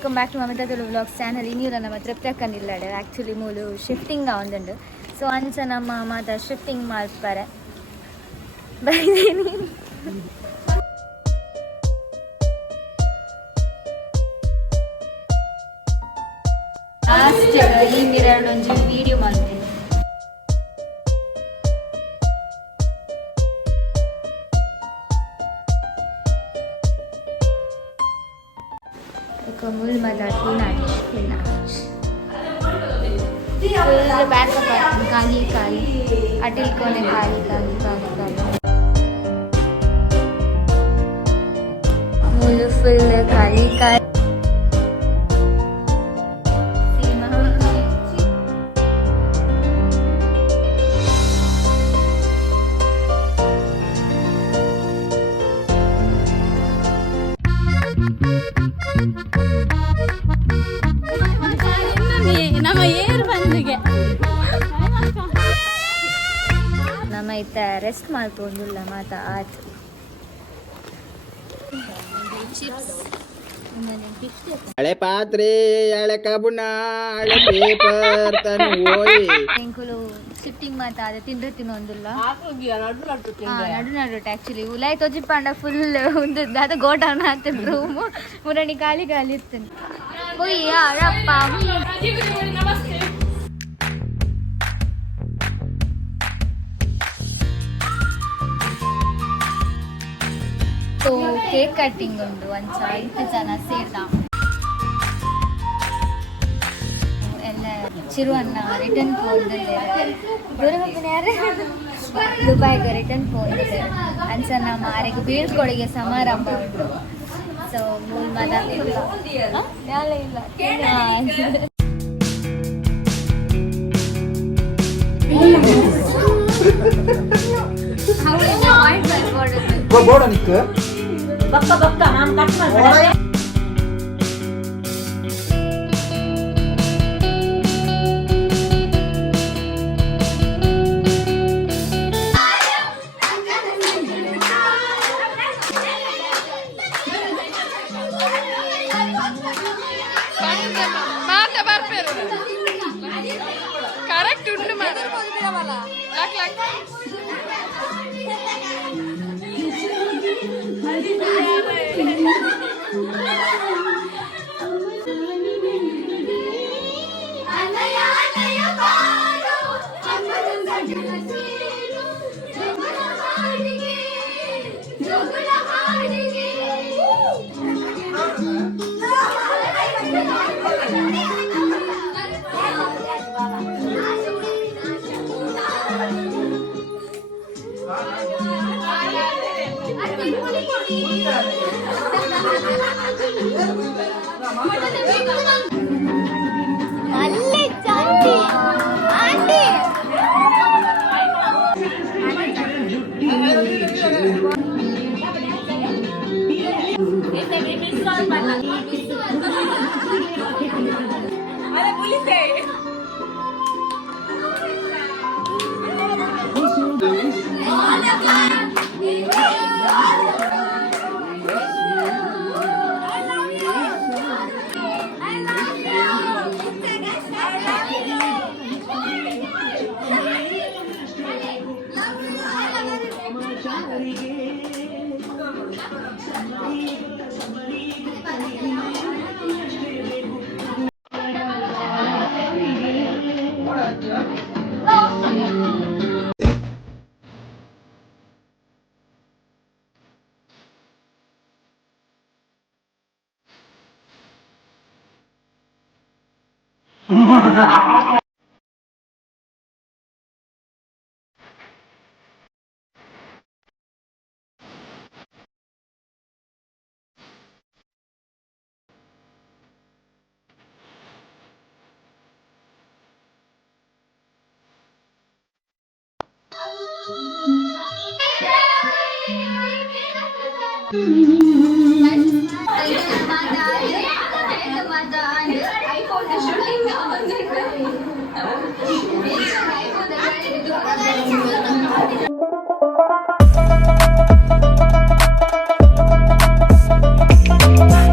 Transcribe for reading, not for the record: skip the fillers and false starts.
Welcome back to Mamitha Tulu vlogs channel. ഇനിയുള്ള ನಮ್ಮ ತೃಪ್ತಿಯಾಕನಿಲ್ಲಡೆ ಆ್ಯಕ್ಚುಲಿ ಮೂಲು ಶಿಫ್ಟಿಂಗ್ ಒಂದುಂಡು. ಸೊ ಅಂಚ ನಮ್ಮ ಮಾತ ಶಿಫ್ಟಿಂಗ್ ಮಾಡ್ತಾರೆ ಬೈದೇನಿ. ಲಾಸ್ಟ್ ಈ ಮಿರರ್ ಒಂಜಿ ವಿಡಿಯೋ ಮಾಡ್ತೀನಿ. मूल मजा फुल बैकअप खाली खाली अटिल कोने खाली खाली खाली खाली मूल फुल खाली खाली ನಮ್ಮ ಇತ್ತ ರೆಸ್ಟ್ ಮಾಡ್ಕೊಂಡಿಲ್ಲ ಮಾತ ಆಯ್ತು. ಹಳೆ ಪಾತ್ರೆ ಹಳೆ ಕಬ್ಬುಣ ಹಳೆ ಪೇಪರ್ ಎಂಕುಲು ಶಿಫ್ಟಿಂಗ್ ಮಾತ ಅದೇ ತಿಂದ್ರೆ ತಿನ್ನೊಂದಿಲ್ಲ ನಡು ನಡು ಆಕ್ಚುಲಿ ಉಲಾಯ್ ತೊಜಿ ಪಾಂಡ ಫುಲ್ ಒಂದು ಅದು ಗೋಟವನ್ನ ಹಾಕ್ತೀನಿ ರೂಮ್ ಮುರಣಿ ಖಾಲಿ ಖಾಲಿ ಇರ್ತೀನಿ. ಹುಯ್ಯ ಅರಪ್ಪ ಕೇಕ್ ಕಟ್ಟಿಂಗ್ ಉಂಟು ಒಂಚ 5 ಜನ ಸೇರ್ದ ಎಲ್ಲ ಚಿರು ಅನ್ನ ರಿಟರ್ನ್ ದುಬೈಗೆ ರಿಟರ್ನ್ ಪೋಂದಿದೆ ಅಂಚ ನಮ್ಮ ಆರೆಗೆ ಬೀಳ್ಕೊಳಿಗೆ ಸಮಾರಂಭ ಉಂಟು. ಸೊ ಮೂಲ್ ಮದ ಬಕ್ಕ ಬಕ್ಕ ನಾನು ಕಟ್ ಮಾಡ್ತೀನಿ. ಕರೆಕ್ಟ್ ಉಂಟು ಮಾಡ